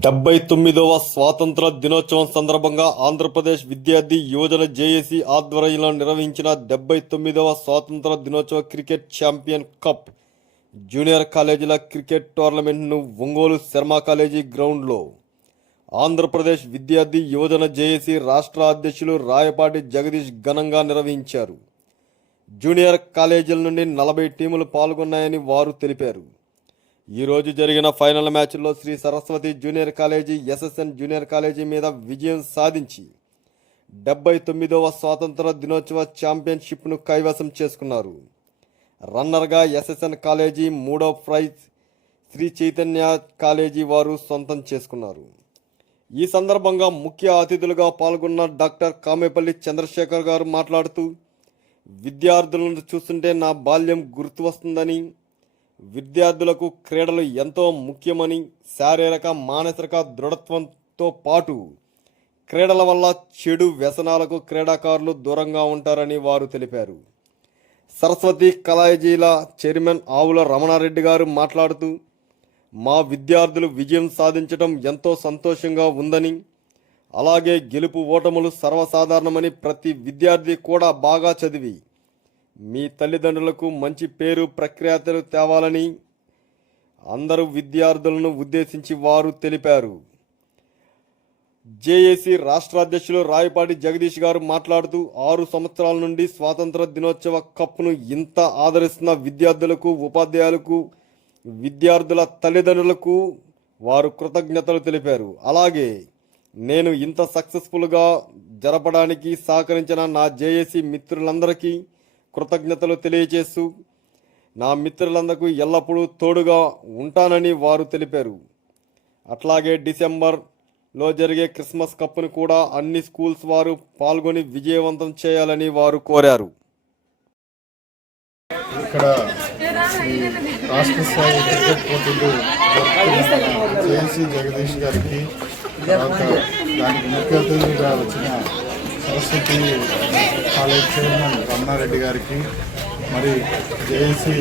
డెబ్బై తొమ్మిదవ స్వాతంత్ర దినోత్సవం సందర్భంగా ఆంధ్రప్రదేశ్ విద్యార్థి యువజన జేఏసీ ఆధ్వర్యంలో నిర్వహించిన డెబ్బై తొమ్మిదవ స్వాతంత్ర దినోత్సవ క్రికెట్ ఛాంపియన్ కప్ జూనియర్ కాలేజీల క్రికెట్ టోర్నమెంట్ను ఒంగోలు శర్మ కాలేజీ గ్రౌండ్లో ఆంధ్రప్రదేశ్ విద్యార్థి యువజన జేఏసీ రాష్ట్ర అధ్యక్షులు రాయపాటి జగదీష్ ఘనంగా నిర్వహించారు. జూనియర్ కాలేజీల నుండి నలభై టీములు పాల్గొన్నాయని వారు తెలిపారు. ఈరోజు జరిగిన ఫైనల్ మ్యాచ్లో Sri Saraswati junior college SSN junior college మీద విజయం సాధించి డెబ్బై తొమ్మిదవ స్వాతంత్ర దినోత్సవ ఛాంపియన్షిప్ను కైవసం చేసుకున్నారు. రన్నర్గా ఎస్ఎస్ఎన్ కాలేజీ మూడో ప్రైజ్ శ్రీ చైతన్య కాలేజీ వారు సొంతం చేసుకున్నారు. ఈ సందర్భంగా ముఖ్య అతిథులుగా పాల్గొన్న డాక్టర్ కామేపల్లి చంద్రశేఖర్ గారు మాట్లాడుతూ విద్యార్థులను చూస్తుంటే నా బాల్యం గుర్తు వస్తుందని విద్యార్థులకు క్రీడలు ఎంతో ముఖ్యమని శారీరక మానసిక దృఢత్వంతో పాటు క్రీడల వల్ల చెడు వ్యసనాలకు క్రీడాకారులు దూరంగా ఉంటారని వారు తెలిపారు. సరస్వతి కళాయజీల చైర్మన్ ఆవుల రమణారెడ్డి గారు మాట్లాడుతూ మా విద్యార్థులు విజయం సాధించడం ఎంతో సంతోషంగా ఉందని అలాగే గెలుపు ఓటములు సర్వసాధారణమని ప్రతి విద్యార్థి కూడా బాగా చదివి మీ తల్లిదండ్రులకు మంచి పేరు ప్రఖ్యాతలు తేవాలని అందరూ విద్యార్థులను ఉద్దేశించి వారు తెలిపారు. జేఏసీ రాష్ట్ర అధ్యక్షులు రాయపాటి జగదీష్ గారు మాట్లాడుతూ ఆరు సంవత్సరాల నుండి స్వాతంత్ర దినోత్సవ కప్ను ఇంత ఆదరిస్తున్న విద్యార్థులకు ఉపాధ్యాయులకు విద్యార్థుల తల్లిదండ్రులకు వారు కృతజ్ఞతలు తెలిపారు. అలాగే నేను ఇంత సక్సెస్ఫుల్గా జరపడానికి సహకరించిన నా జేఏసీ మిత్రులందరికీ కృతజ్ఞతలు తెలియజేస్తూ నా మిత్రులందరికీ ఎల్లప్పుడూ తోడుగా ఉంటానని వారు తెలిపారు. అట్లాగే డిసెంబర్లో జరిగే క్రిస్మస్ కప్ను కూడా అన్ని స్కూల్స్ వారు పాల్గొని విజయవంతం చేయాలని వారు కోరారు. ఇక్కడ రాష్ట్ర స్థాయి క్రికెట్ పోటీలు జేసీ జగదీష్ గారికి దానికి ముఖ్య అతిథిగా వచ్చిన సరస్వతి కాలేజ్ చైర్మన్ రమణారెడ్డి గారికి మరి జేఏసీ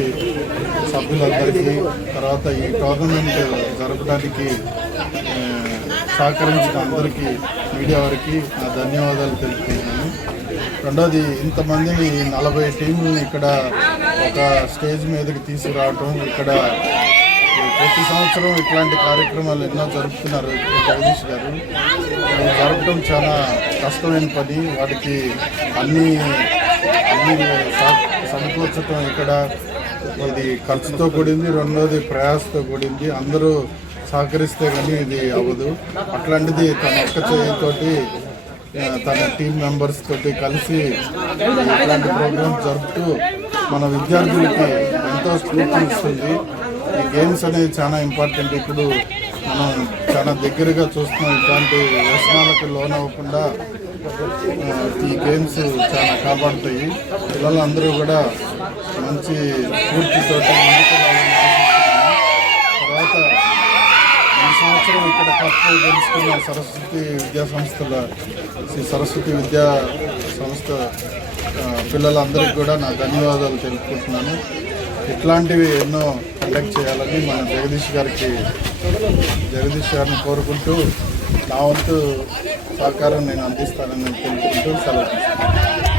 సభ్యులందరికీ తర్వాత ఈ టోర్నమెంట్ జరపడానికి సహకరించిన అందరికీ మీడియా వారికి నా ధన్యవాదాలు తెలుపుతున్నాను రెండోది ఇంతమందిని నలభై టీములని ఇక్కడ ఒక స్టేజ్ మీదకి తీసుకురావటం ఇక్కడ ప్రతి సంవత్సరం ఇట్లాంటి కార్యక్రమాలు ఎన్నో జరుపుతున్నారు జగదీష్ గారు. జరపడం చాలా కష్టమైన పని. వాటికి అన్ని అన్ని సమకూర్చడం ఇక్కడ ఇది ఖర్చుతో కూడింది రెండోది ప్రయాసతో కూడింది. అందరూ సహకరిస్తే కానీ ఇది అవ్వదు. అట్లాంటిది తన ఒక్క చేతితోటి తన టీం మెంబర్స్ తోటి కలిసి ఇట్లాంటి ప్రోగ్రామ్స్ జరుపుతూ మన విద్యార్థులకి ఎంతో స్ఫూర్తినిస్తుంది. ఈ గేమ్స్ అనేది చాలా ఇంపార్టెంట్. ఇప్పుడు మనం చాలా దగ్గరగా చూస్తున్నాం ఇట్లాంటి వ్యసనాలకు లోన్ అవ్వకుండా ఈ గేమ్స్ చాలా కాపాడుతాయి. పిల్లలందరూ కూడా మంచి పూర్తితో తర్వాత ఈ సంవత్సరం ఇక్కడ కప్పు గెలుచుకున్న సరస్వతి విద్యా సంస్థల శ్రీ సరస్వతి విద్యా సంస్థ పిల్లలందరికీ కూడా నా ధన్యవాదాలు తెలుపుకుంటున్నాను. ఇట్లాంటివి ఎన్నో కండక్ట్ చేయాలని మన జగదీష్ గారికి జగదీష్ గారిని కోరుకుంటూ నా వంతు సహకారం నేను అందిస్తానని తెలుపుకుంటూ సెలవు